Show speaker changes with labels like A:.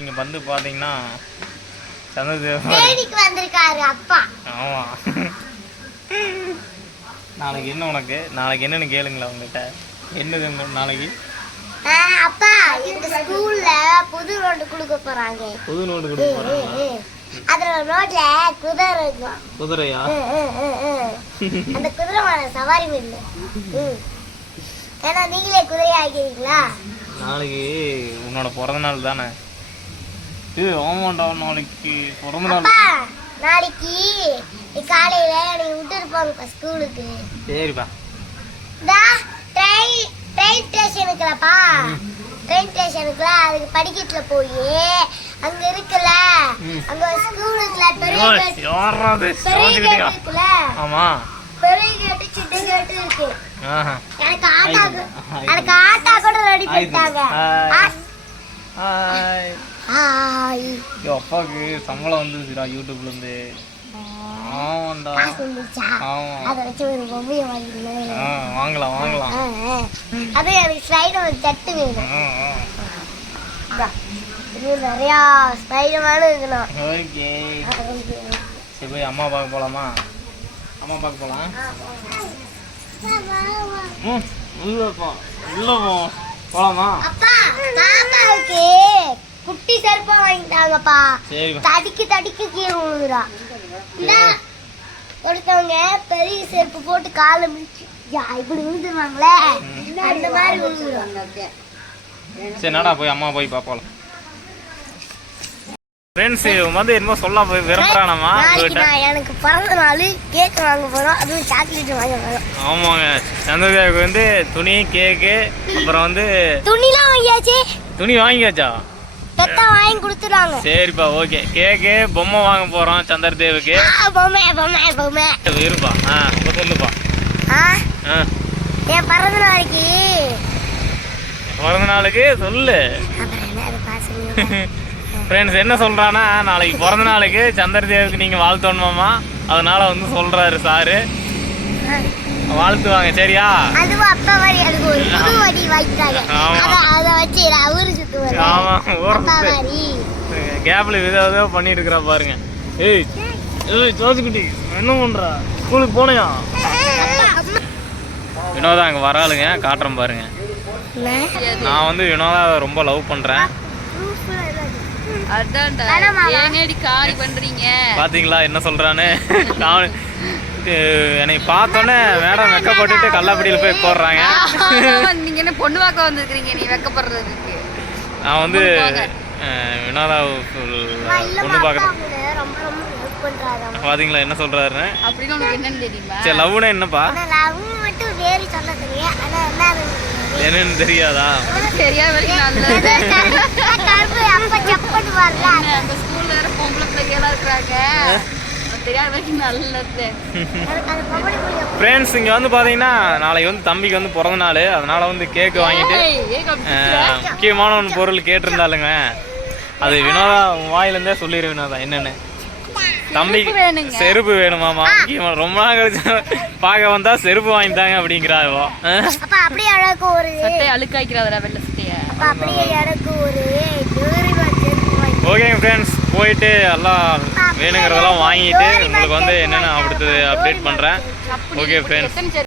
A: இங்கே வந்து பார்த்தீங்கன்னா சந்திரதேவ்
B: தேடிக்கு வந்திருக்காரு அப்பா.
A: ஆமாம் நாளைக்கு என்ன உனக்கு? நாளைக்கு என்னன்னு கேளுங்களா உங்ககிட்ட என்னது நாளைக்கு?
B: அப்பா எங்க ஸ்கூல்ல புது நோட்டு கொடுக்க போறாங்க.
A: புது நோட்டு கொடுக்க போகிறாங்க
B: அதுல நோட்ல குதிரை இருக்கும்.
A: குதிரையா.
B: அந்த குதிரை மேல சவாரி மில்லு ம். ஏன்னா நீங்களே குதிரை ஆக்கிறீங்களா
A: நாளைக்கு உன்னோட பிறந்த நாள் தானே. இது ஆமாண்டா நாளைக்கு பிறந்த நாள்.
B: நாளைக்கு காலையில நீங்க விட்டு இருப்பாங்கப்பா ஸ்கூலுக்கு.
A: சரிப்பா.
B: இந்த ட்ரெயின் ட்ரெயின் ஸ்டேஷனுக்குலப்பா ட்ரெயின் ஸ்டேஷனுக்குல அதுக்கு படிக்கட்டுல போய் அங்க இருக்குல்ல. அங்க ஸ்கூலுக்குல பெரிய கேட்
A: யாராவது
B: பெரிய இருக்குல்ல.
A: ஆமாம்
B: பெரிய கேட்டு சின்ன கேட்டு இருக்கு. எனக்கு ஆட்டா. எனக்கு ஆட்டா கூட ரெடி. பண்ணிட்டாங்க.
A: ஐயோ அப்பாவுக்கு சம்பளம் வந்துருச்சுடா யூடியூப்லேருந்து. ஆமாண்டா. ஆமாம்
B: அதை வச்சு ஒரு பொம்மையை வாங்கிடுவேன்
A: ஆ வாங்கலாம் வாங்கலாம்.
B: அது எனக்கு ஸ்லைடர் ஒரு சட்டு வேணும். இது நிறையா ஸ்பைடர்மேனும் இருக்கணும்
A: ஓகே. சரி போய் அம்மா பார்க்க போகலாமா அம்மா பார்க்க போகலாம் ம் உள்ள போ உள்ள போ. போகலாமா
B: அப்பா பாப்பாவுக்கு குட்டி செருப்பா வாங்கிட்டாங்கப்பா. தடிக்கு தடிக்கு கீழே விழுகுறா. ஒருத்தவங்க பெரிய செருப்பு போட்டு காலை மிதிச்சு யா, இப்படி விழுந்துருவாங்களே? அந்த மாதிரி விழுகுறோம்
A: சரி நடா போய் அம்மா போய் பார்ப்போம். ஃப்ரெண்ட்ஸ் இவன் வந்து என்னமோ சொல்ல போய் விரும்புறானாமா
B: எனக்கு பிறந்த நாள் கேக் வாங்க போறோம். அதுவும் சாக்லேட் வாங்க போறோம்.
A: ஆமாங்க. சந்திரதேவுக்கு வந்து துணி கேக்கு அப்புறம் வந்து
B: துணிலாம் வாங்கியாச்சு?
A: துணி வாங்கியாச்சா?
B: பெத்தா வாங்கி கொடுத்துருவாங்க
A: சரிப்பா ஓகே. கேக்கு பொம்மை வாங்க போறோம் சந்திரதேவுக்கு.
B: ஆ, பொம்மை பொம்மை பொம்மை.
A: இருப்பா. ஆ இப்ப சொல்லுப்பா.
B: ஆ? என் பிறந்த நாளைக்கு
A: பிறந்த நாளுக்கு சொல்லு ஃப்ரெண்ட்ஸ் என்ன சொல்றானா நாளைக்கு பிறந்த நாளுக்கு சந்திரதேவுக்கு நீங்க வாழ்த்தணுமாமா அதனால வந்து சொல்றாரு சாரு. வாழ்த்துவாங்க சரியா?
B: அதுவும் அப்பா வரி
A: ஆமா.
B: அத வச்சு அவரு சுத்துவாரு
A: ஆமா கேப்ல பண்ணிட்டு இருக்கிறா பாருங்க. ஏய் ஏய் ஜோசிக்குட்டி என்ன பண்றா? ஸ்கூலுக்கு போனையா? வினோதா அங்க வராளுங்க காட்டுறேன் பாருங்க. நான் வந்து வினோதா ரொம்ப லவ் பண்றேன். பாத்தீங்களா என்ன சொல்றான்னு? என்னை பார்த்தோன்னே மேடம் வெக்கப்பட்டுட்டு கல்லாப்படியில் போய் போடுறாங்க
C: ஆமா, நீங்க என்ன பொண்ணு பார்க்க வந்திருக்கீங்க நீ வெக்கப்படுறதுக்கு
A: நான் வந்து வினோதா பொண்ணு பார்க்குறேன் பாத்தீங்களா என்ன
C: தெரியுமா
A: சரி லவ்னா என்னப்பா
B: ஆனா லவ் மட்டும் வேறு சொல்ல தெரியும் ஆனா என்ன
A: என்னன்னு தெரியாதா
C: தெரியாத அந்த ஸ்கூல்ல வேற பொம்பளை பிள்ளைங்களா இருக்கிறாங்க
A: ஃப்ரெண்ட்ஸ் இங்கே வந்து பார்த்தீங்கன்னா நாளைக்கு வந்து தம்பிக்கு வந்து பிறந்த நாள். அதனால வந்து கேக்கு வாங்கிட்டு முக்கியமான ஒன்று பொருள் கேட்டிருந்தாளுங்க. அது வினோதா வாயிலேருந்தே சொல்லிடு வினோதா என்னன்னு. தம்பிக்கு. செருப்பு வேணுமாமா முக்கியமா ரொம்ப நாள் கழிச்சு பார்க்க வந்தா செருப்பு வாங்கிட்டாங்க அப்படிங்கிறா இவோ. அஹ்,
B: அப்பா அப்படியே எனக்கு ஒரு.
C: சட்டை வெள்ள சட்டைய.
B: அப்படியே ஒரு.
A: ஓகேங்க ஃப்ரெண்ட்ஸ் போயிட்டு எல்லாம் வேணுங்கிறதெல்லாம் வாங்கிட்டு உங்களுக்கு வந்து என்னென்ன அடுத்தது அப்டேட் பண்ணுறேன் ஓகே ஃப்ரெண்ட்ஸ்